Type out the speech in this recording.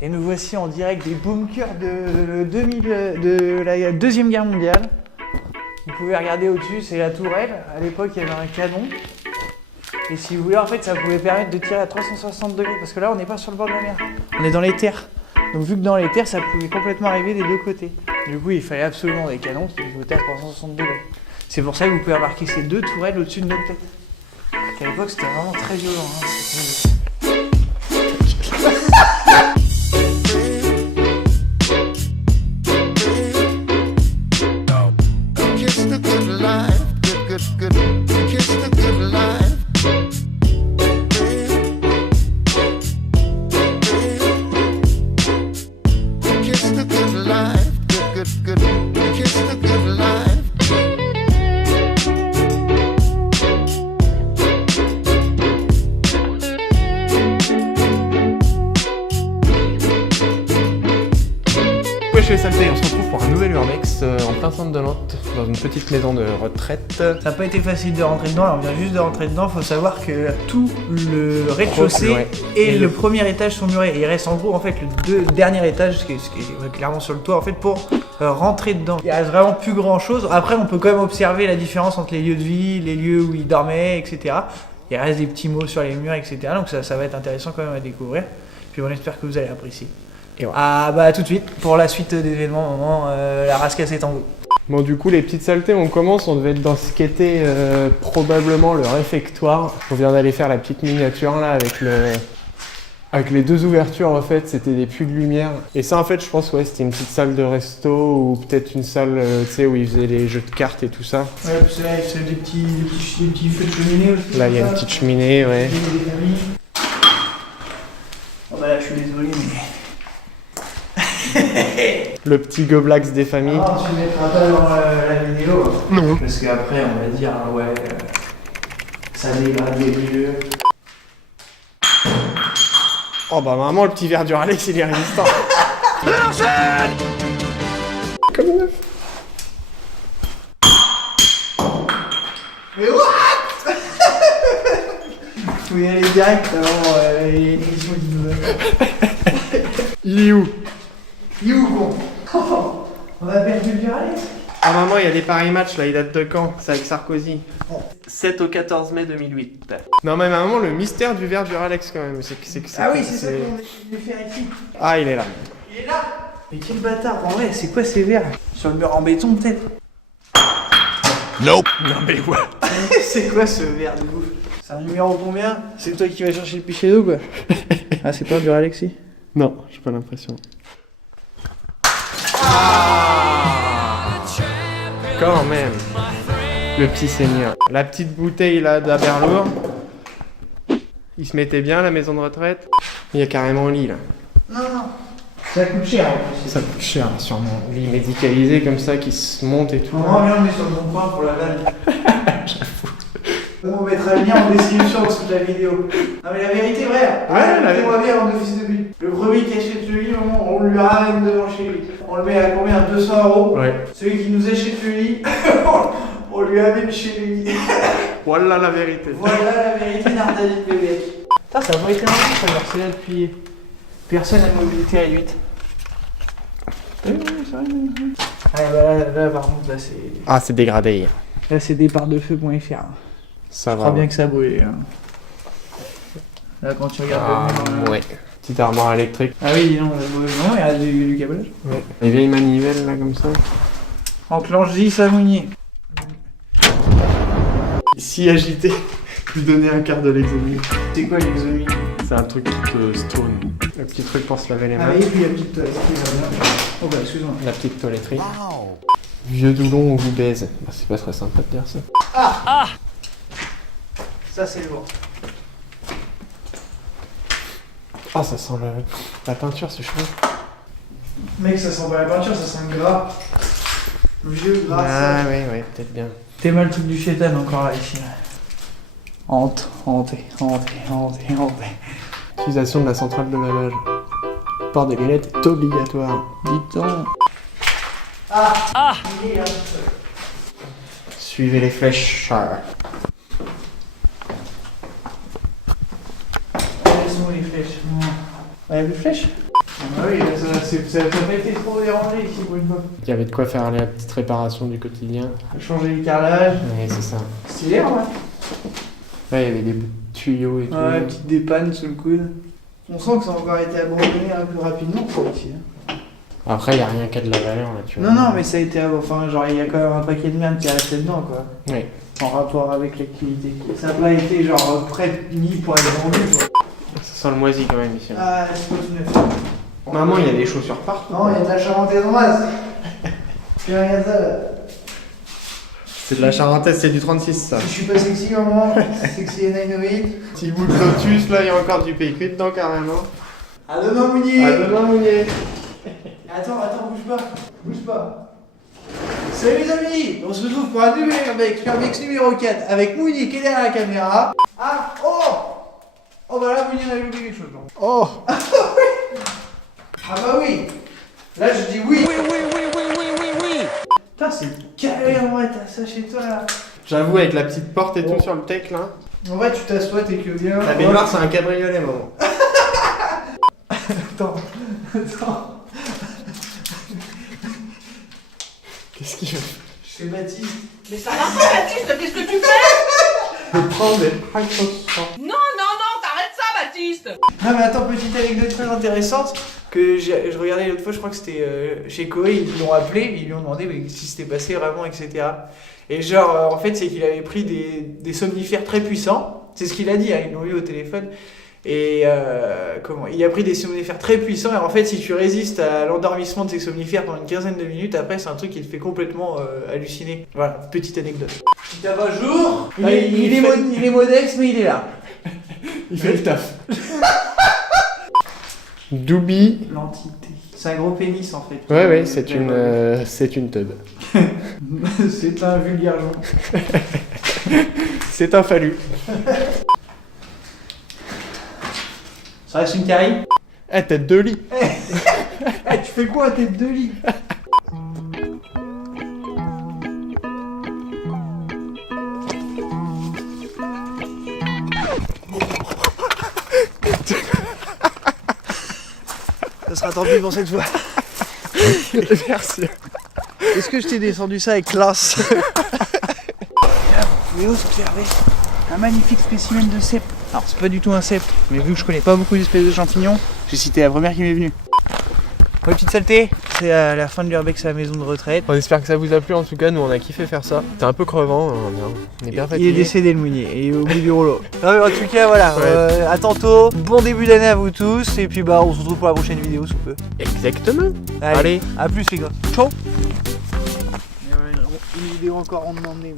Et nous voici en direct des bunkers de la Deuxième Guerre mondiale. Vous pouvez regarder au-dessus, c'est la tourelle. À l'époque, il y avait un canon. Et si vous voulez, en fait, ça pouvait permettre de tirer à 360 degrés. Parce que là, on n'est pas sur le bord de la mer. On est dans les terres. Donc vu que dans les terres, ça pouvait complètement arriver des deux côtés. Du coup, il fallait absolument des canons qui flottaient à 360 degrés. C'est pour ça que vous pouvez remarquer ces deux tourelles au-dessus de notre tête. À l'époque, c'était vraiment très violent. Wesh les saletés, on se retrouve pour un nouvel Urbex en plein centre de Nantes, dans une petite maison de retraite. Ça n'a pas été facile de rentrer dedans, alors on vient juste de rentrer dedans, faut savoir que tout le rez-de-chaussée et le premier étage sont murés. Et il reste en gros en fait le dernier étage, ce qui est clairement sur le toit en fait, pour rentrer dedans. Il reste vraiment plus grand chose. Après on peut quand même observer la différence entre les lieux de vie, les lieux où ils dormaient, etc. Il reste des petits mots sur les murs, etc. Donc ça va être intéressant quand même à découvrir. Puis on espère que vous allez apprécier. Et voilà. Ah bah tout de suite pour la suite des événements, moment la rascasse est en go. Bon du coup les petites saletés, on commence, on devait être dans ce qu'était probablement le réfectoire. On vient d'aller faire la petite miniature là avec les deux ouvertures en fait, c'était des puits de lumière. Et ça en fait je pense ouais c'était une petite salle de resto ou peut-être une salle tu sais où ils faisaient les jeux de cartes et tout ça. Ouais c'est des petits feux de cheminée aussi. Là il y a une petite cheminée ouais. Oh bah là je suis désolé mais... Le petit goblax des familles. Non, tu ne mettras pas dans la vidéo. Non. Parce qu'après, on va dire, ouais, ça dégrade les lieux. Oh bah vraiment, le petit verre du Alex, il est résistant. Comme neuf. Mais what? Faut y aller direct avant l'émission qui nous donne. Il est où? Il est où, con? On a perdu le Alex. Ah maman, il y a des paris matchs là, il date de quand? C'est avec Sarkozy. 7 au 14 mai 2008. Non mais maman, le mystère du verre du Alex quand même. Ah oui, c'est ça qu'on voulait faire ici. Ah, il est là. Il est là. Mais quel bâtard, en vrai, c'est quoi ces verres? Sur le mur en béton peut-être? Nope. Non mais ouais. C'est quoi ce verre de ouf? C'est un numéro combien? C'est toi qui vas chercher le pichet d'eau quoi? Ah c'est pas du Alexis? Non, j'ai pas l'impression. Quand même. Le petit seigneur. La petite bouteille là d'Aberlour. Il se mettait bien la maison de retraite. Il y a carrément un lit là. Non. Ça coûte cher en plus. Ça coûte cher sûrement. Lit médicalisé comme ça qui se monte et tout. On revient, on est sur le bon point pour la dalle. J'avoue. On mettra le lien en description sous la vidéo. Non mais la vérité vraie. Ouais, la vérité vraie en office de but. Le premier qui achète le lit, on lui ramène devant chez lui. On le met à combien? 200 €. Ouais. Celui qui nous achète le lit, on lui amène chez lui. Voilà la vérité. Voilà la vérité d'Ardalite bébé. Putain, ça a pas été un jour, ça va rester là depuis. Personne à mobilité réduite. Oui, c'est vrai. Ah bah là par contre, là c'est. Ah, c'est dégradé. Là c'est départ-de-feu.fr. Ça Je va. crois bien que ça brûle. Hein. Là quand tu regardes le mur, ouais. Petite armoire électrique. Ah oui, non, il y a du câblage. Ouais. Les vieilles manivelles là comme ça. Enclenche-y, Samounier. Si agité, lui donner un quart de l'exomie. C'est quoi l'exomie? C'est un truc qui te stone. Le petit truc pour se laver les mains. Ah oui, et puis la petite toilette qui va bien. Oh bah excuse-moi. La petite toiletterie. Wow. Vieux doulon, on vous baise. Bah, c'est pas très sympa de dire ça. Ah. Ça c'est lourd. Ah, ça sent la peinture, c'est chaud. Mec, ça sent pas la peinture, ça sent le gras. Le vieux gras. Ah ouais, peut-être bien. T'es mal le truc du chétan encore là, ici. Hanté. Utilisation de la centrale de lavage. Port des lunettes est obligatoire. Dit-on. Ah. Suivez les flèches. Quelles sont les flèches? Il y a des flèches? Ah oui, ça n'a pas été trop dérangé ici pour une fois. Il y avait de quoi faire la petite réparation du quotidien. Changer les carrelages. Ouais, c'est ça. Stylé, en vrai. Ouais, il y avait des bouts de tuyaux et tout. Ouais, petite dépanne sous le coude. On sent que ça a encore été abandonné un peu rapidement quoi ici. Après, il n'y a rien qu'à de la valeur là, tu vois. Non, mais ça a été. Enfin, genre, il y a quand même un paquet de merde qui est resté dedans quoi. Oui. En rapport avec l'activité. Ça n'a pas été genre prêt ni pour être vendu quoi. Ça sent le moisi quand même ici. Ah, c'est pas tout neuf. Maman, il y a des chaussures partout. Non, il y a de la charentaise en masse. Regarde ça là. C'est de la charentaise, c'est du 36 ça. Je suis pas sexy maman. Sexy and I know it. Petit bout de lotus, là, il y a encore du PQ dedans carrément. À demain Mounier. À demain, Mounier. Attends, bouge pas. Bouge pas. Salut les amis. On se retrouve pour un nouvel Urbex numéro 4 avec Mounier qui est derrière la caméra. Ah, oh bah là Mounier on avait oublié quelque chose. Non. Oh. Ah bah oui. Là je dis oui. Oui. Putain c'est carré en vrai, t'as ça chez toi là. J'avoue, avec la petite porte et tout sur le tech là. En vrai tu t'assois, t'es que bien. La baignoire, c'est un cabriolet, maman. Attends. Qu'est-ce qu'il fait? C'est Baptiste. Mais ça va pas, Baptiste, qu'est-ce que tu fais? Je prends des Microsoft. Non, t'arrêtes ça, Baptiste. Ah mais attends, petite anecdote très intéressante que je regardais l'autre fois, je crois que c'était chez Koei, ils l'ont appelé, ils lui ont demandé mais, si c'était passé vraiment, etc. Et genre, en fait, c'est qu'il avait pris des somnifères très puissants, c'est ce qu'il a dit, hein, ils l'ont eu au téléphone, et il a pris des somnifères très puissants, et en fait, si tu résistes à l'endormissement de ces somnifères pendant une quinzaine de minutes, après, c'est un truc qui te fait complètement halluciner. Voilà, petite anecdote. Petit abat-jour, il est modeste, mais il est là. Il fait le taf. Doubi. L'entité. C'est un gros pénis en fait. Ouais, c'est une tub. C'est un vulgaire jonc. C'est un phallu. Ça reste une carie. Eh, tête de lit. Tu fais quoi à tête de lit? Ça sera tant pis pour cette fois. Merci. Est-ce que je t'ai descendu ça avec classe? Là, vous pouvez observer un magnifique spécimen de cèpe. Alors c'est pas du tout un cèpe, mais vu que je connais pas beaucoup d'espèces de champignons, j'ai cité la première qui m'est venue. Ouais, petite saleté, c'est à la fin de l'Urbex à la maison de retraite. On espère que ça vous a plu, en tout cas nous on a kiffé faire ça. C'était un peu crevant, on est bien fatigué. Il est décédé le Mounier, et au bout du rouleau. Non mais en tout cas voilà, Ouais. à tantôt, bon début d'année à vous tous, et puis bah on se retrouve pour la prochaine vidéo sous peu. Exactement. Allez, à plus les gars. Ciao. Une vidéo encore en demandé.